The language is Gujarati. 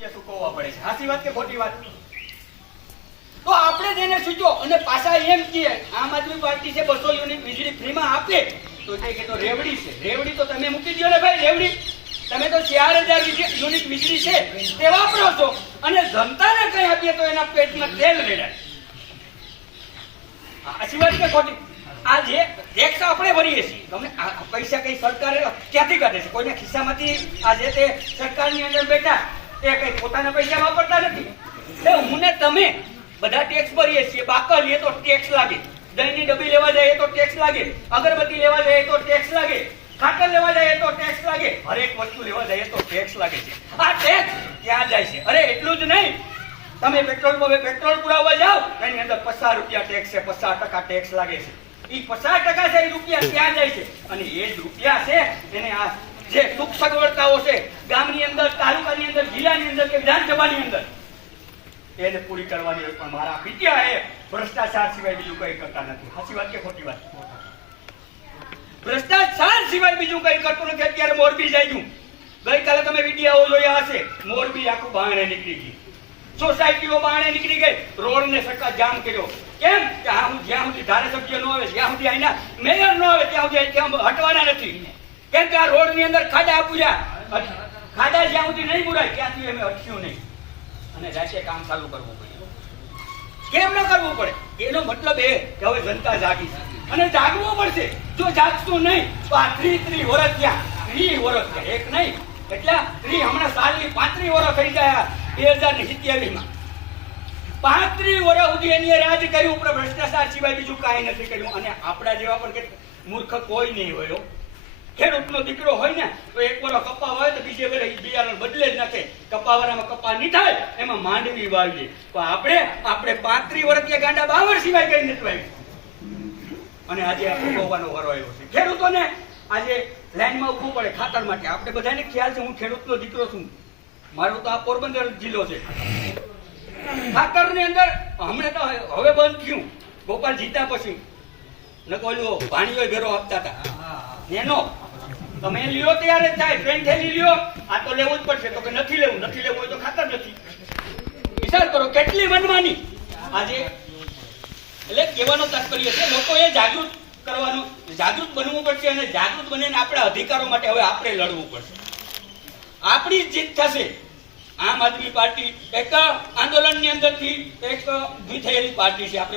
ચૂકવવા પડે છે. સાચી વાત કે ખોટી વાત? તો આપણે જેને સૂચો અને પાછા એમ કહીએ આમ આદમી પાર્ટી છે 200 યુનિટ વીજળી ફ્રીમાં આપે તો તે કે તો રેવડી છે. રેવડી તો તમે મૂકી દો ને ભાઈ. રેવડી તમે તો 4000 યુનિટ વીજળી છે તે વાપરો છો અને જનતાને કઈ આપીએ તો એના પેટમાં તેલ રેડાય. સાચી વાત કે ખોટી? આ જે ટેક્સ આપણે ભરીએ છીએ તમને પૈસા કઈ સરકારે ક્યાંથી કાઢે છે? કોઈના ખિસ્સામાંથી આ જે તે સરકારની અંદર બેઠા એ કઈ પોતાના પૈસા વાપરતા નથી. હું ને તમે બધા ટેક્સ ભરીએ છીએ. બાકર લે તો ટેક્સ લાગે, દહીંની ડબ્બી લેવા જાય તો ટેક્સ લાગે, અગરબત્તી લેવા જાય તો ટેક્સ લાગે, ખાતર લેવા જાય તો ટેક્સ લાગે, હરેક વસ્તુ લેવા જાય તો ટેક્સ લાગે છે. આ ટેક્સ ક્યાં જાય છે? અરે એટલું જ નહીં, તમે પેટ્રોલ પુરાવવા જાઓ એની અંદર 50 રૂપિયા ટેક્સ છે, 50% ટેક્સ લાગે છે. એ 50% છે એ રૂપિયા ક્યાં જાય છે? અને એ જ રૂપિયા છે એને આ જે સુખ સગવડતાઓ છે ગામની અંદર, તાલુકાની અંદર, જિલ્લાની અંદર કે વિધાનસભાની અંદર એને પૂરી કરવાની હોય. પણ મારા પિત્યા એ ભ્રષ્ટાચાર સિવાય બીજું કઈ કરતા નથી. સાચી વાત કે ખોટી વાત? ભ્રષ્ટાચાર સિવાય બીજું કઈ કરતું નથી. અત્યારે મોરબી જાય છું, ગઈકાલે તમે વિડીયો જોયા હશે, મોરબી આખું બાણે નીકળી ગઈ, સોસાયટીઓ બાણે નીકળી ગઈ, રોડ ને સરકાર જામ કર્યો. કેમ કે જ્યાં સુધી ધારાસભ્ય ન આવે, જ્યાં સુધી અહીંના મેયર ન આવે ત્યાં સુધી હટવાના નથી. કેમ કે આ રોડ ની અંદર ખાડા પૂર્યા, ખાડા જ્યાં સુધી નહીં પૂરાય ત્યાં સુધી અમે અટક્યું નહીં અને રાતે કામ ચાલુ કરવું પડે. કેમ ન કરવું પડે? એનો મતલબ એ કે હવે જનતા જાગી છે અને જાગવું પડશે. જો જાગશું નહીં તો આ 30 વર્ષ ત્યાં 30 વર્ષ ત્યાં એક નહીં એટલે 30 હમણાં સાલની 35 વર્ષ થઈ ગયા 2027માં. 35 વર્ષ સુધી એની રાજ કર્યું, પણ ભ્રષ્ટાચાર સિવાય બીજું કાંઈ નથી કર્યું. અને આપણા જેવા પણ કે મૂર્ખ કોઈ નહીં હોય. ખેડૂતનો દીકરો હોય ને તો એક વર્ષ કપા હોય તો બીજે વર્ષ બિયારણ બદલે જ નાખે. કપાવાળામાં કપા નહીં થાય એમાં માંડવી વાવીએ. તો આપણે 35 વર્ષ ત્યાં ગાંડા બાવર સિવાય કઈ નથી વાવ્યું. અને આજે આ ભોગવવાનો વારો આવ્યો છે. ખેડૂતોને આજે લાઈનમાં ઉભું પડે ખાતર માટે. આપણે બધાને ખ્યાલ છે, હું ખેડૂતનો દીકરો છું. મારો તો આ પોરબંદર જિલ્લો છે. ખાતરની અંદર હમણાં તો હવે બંધ થયું, ગોપાલ જીતા પછી ન કોઈ પાણીઓ ભેરો આપતા હતા એનો તમે લ્યો ત્યારે થાય. ટ્રેન થેલી લ્યો, આ તો લેવું જ પડશે તો કે નથી લેવું, નથી લેવું હોય તો ખાતર નથી. વિચાર કરો કેટલી મનમાની આજે. એટલે કહેવાનો તાત્પર્ય છે લોકોએ જાગૃત કરવાનું, જાગૃત બનવું પડશે અને જાગૃત બનીને આપણા અધિકારો માટે હવે આપણે લડવું પડશે. આપણી જ જીત થશે. આમ આદમી પાર્ટી એક આંદોલનની અંદરથી એક ઉભી થયેલી પાર્ટી છે. આપણે